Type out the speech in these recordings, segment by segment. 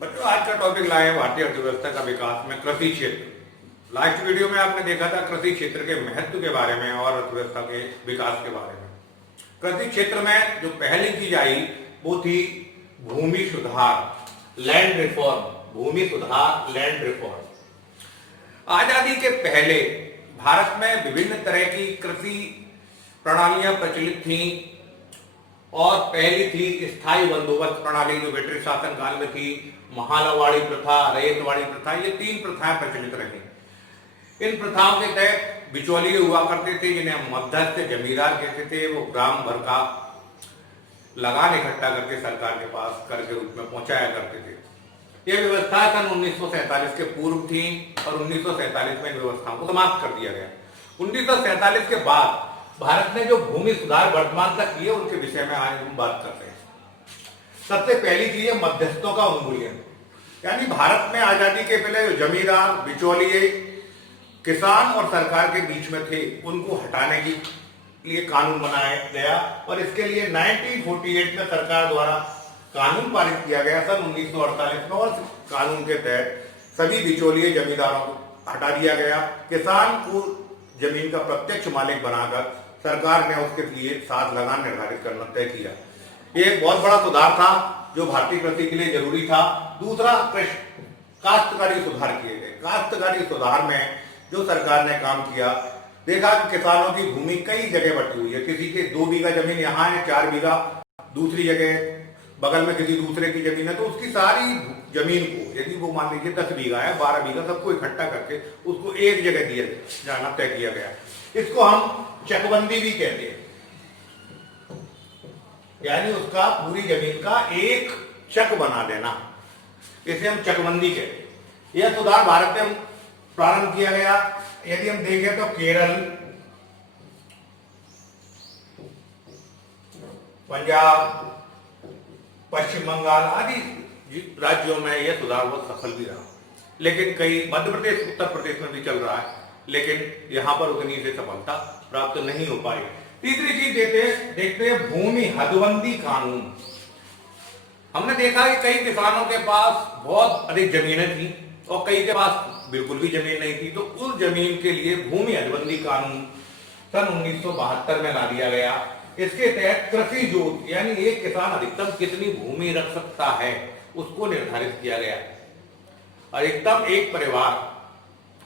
बच्चों, आज का टॉपिक लाए हैं भारतीय अर्थव्यवस्था का विकास में कृषि क्षेत्र। लास्ट वीडियो में आपने देखा था कृषि क्षेत्र के महत्व के बारे में और अर्थव्यवस्था के विकास के बारे में। कृषि क्षेत्र में जो पहली चीज आई वो थी भूमि सुधार, लैंड रिफॉर्म। भूमि सुधार, लैंड रिफॉर्म। आजादी के पहले भारत में विभिन्न तरह की कृषि प्रणालियां प्रचलित थीं और पहली थी स्थायी बंदोबस्त प्रणाली जो ब्रिटिश शासन काल में थी। महालवाड़ी प्रथा, रैयतवाड़ी प्रथा, ये 3 प्रथाएं प्रचलित रही। इन प्रथाओं के तहत बिचौलिए हुआ करते थे जिन्हें हम मध्यस्थ जमींदार कहते थे। वो ग्राम भर का लगान इकट्ठा करके सरकार के पास कर के रूप में पहुंचाया करते थे। यह व्यवस्था सन 1947 के पूर्व थी और 1947 में इन व्यवस्थाओं को समाप्त कर दिया गया। 1947 के बाद भारत ने जो भूमि सुधार वर्तमान तक किए उनके विषय में आज हम बात कर रहे हैं। सबसे पहली चीज है मध्यस्थों का उन्मूलन। यानी भारत में आजादी के पहले जो जमींदार, बिचौलिए, किसान और सरकार के बीच में थे उनको हटाने के लिए कानून बनाया गया और इसके लिए 1948 में सरकार द्वारा कानून पारित किया गया सन 1948 में। और कानून के तहत सभी बिचौलिए जमींदारों को हटा दिया गया। किसान को जमीन का प्रत्यक्ष मालिक बनाकर सरकार ने उसके लिए 7 लगान निर्धारित करना तय किया। ये एक बहुत बड़ा सुधार था जो भारतीय कृषि के लिए जरूरी था। दूसरा, काश्तकारी सुधार किए गए। काश्तकारी सुधार में जो सरकार ने काम किया, देखा कि किसानों की भूमि कई जगह बटी हुई है। किसी के 2 बीघा जमीन यहाँ है, 4 बीघा दूसरी जगह बगल में किसी दूसरे की जमीन है, तो उसकी सारी जमीन को, यदि वो मान लीजिए 10 बीघा है, 12 बीघा, सबको इकट्ठा करके उसको एक जगह दिया जाना तय किया गया। इसको हम चकबंदी भी कहते हैं, यानी उसका पूरी जमीन का एक चक बना देना, इसे हम चकबंदी कहते हैं। यह सुधार भारत में प्रारंभ किया गया। यदि हम देखें तो केरल, पंजाब, पश्चिम बंगाल आदि राज्यों में यह सुधार बहुत सफल भी रहा। लेकिन कई मध्य प्रदेश, उत्तर प्रदेश में भी चल रहा है, लेकिन यहां पर उतनी से सफलता प्राप्त नहीं हो पाई। तीसरी चीज देखते हैं भूमि हदबंदी कानून। हमने देखा कि कई किसानों के पास बहुत अधिक जमीनें थी और कई के पास बिल्कुल भी जमीन नहीं थी, तो उस जमीन के लिए भूमि हदबंदी कानून सन 1972 में ला दिया गया। इसके तहत कृषि जोत, यानी एक किसान अधिकतम कितनी भूमि रख सकता है, उसको निर्धारित किया गया। अधिकतम एक परिवार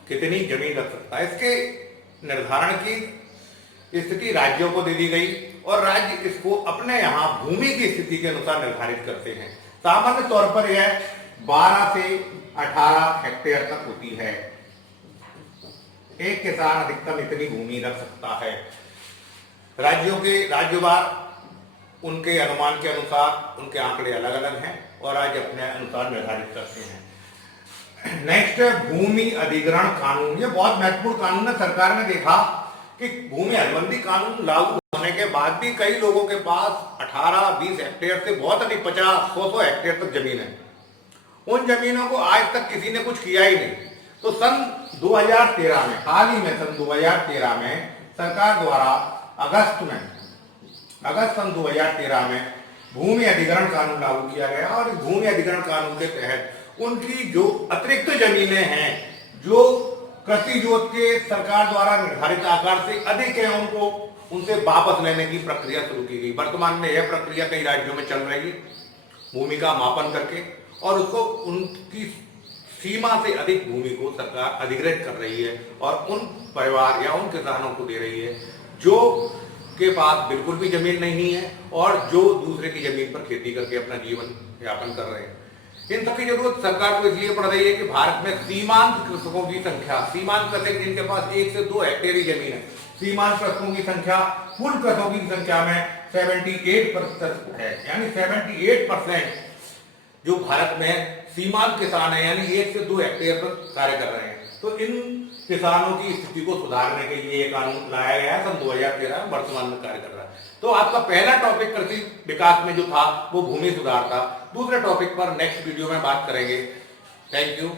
कितनी जमीन रख सकता है, इसके निर्धारण की स्थिति राज्यों को दे दी गई और राज्य इसको अपने यहां भूमि की स्थिति के अनुसार निर्धारित करते हैं। सामान्य तौर पर यह 12 से 18 हेक्टेयर तक होती है। एक किसान अधिकतम इतनी भूमि रख सकता है। राज्यवार उनके अनुमान के अनुसार उनके आंकड़े अलग अलग हैं और राज्य अपने अनुसार निर्धारित करते हैं। नेक्स्ट है भूमि अधिग्रहण कानून। ये बहुत महत्वपूर्ण कानून है। सरकार ने देखा कि भूमि हदबंदी कानून लागू होने के बाद भी कई लोगों के पास 18-20 हेक्टेयर से बहुत अधिक 50-100 हेक्टेयर तक जमीन है। उन जमीनों को आज तक किसी ने कुछ किया ही नहीं। तो सन 2013 में, हाल ही में सन 2013 में सरकार द्वारा अगस्त सन 2013 में भूमि अधिग्रहण कानून लागू किया गया और इस भूमि अधिग्रहण कानून के तहत उनकी जो अतिरिक्त जमीनें हैं, जो कृषि जोत के सरकार द्वारा निर्धारित आकार से अधिक है, उनसे वापस लेने की प्रक्रिया शुरू की गई। वर्तमान में यह प्रक्रिया कई राज्यों में चल रही है, भूमि का मापन करके, और उसको उनकी सीमा से अधिक भूमि को सरकार अधिग्रहित कर रही है और उन परिवार या उन किसानों को दे रही है जो के पास बिल्कुल भी जमीन नहीं है और जो दूसरे की जमीन पर खेती करके अपना जीवन यापन कर रहे हैं। इन सबकी जरूरत सरकार को इसलिए पड़ रही है कि भारत में सीमांत कृषकों की संख्या, सीमांत कृषक जिनके पास 1 से 2 हेक्टेयर की जमीन है, सीमांत कृषकों की संख्या कुल कृषकों की संख्या में 78% है। यानी 78% जो भारत में सीमांत किसान है, यानी 1 से 2 हेक्टेयर पर कार्य कर रहे हैं। तो इन किसानों की स्थिति को सुधारने के लिए ये कानून लाया गया सन 2013 में, वर्तमान में कार्य कर रहा है। तो आपका पहला टॉपिक कृषि विकास में जो था वो भूमि सुधार था। दूसरे टॉपिक पर नेक्स्ट वीडियो में बात करेंगे। Thank you.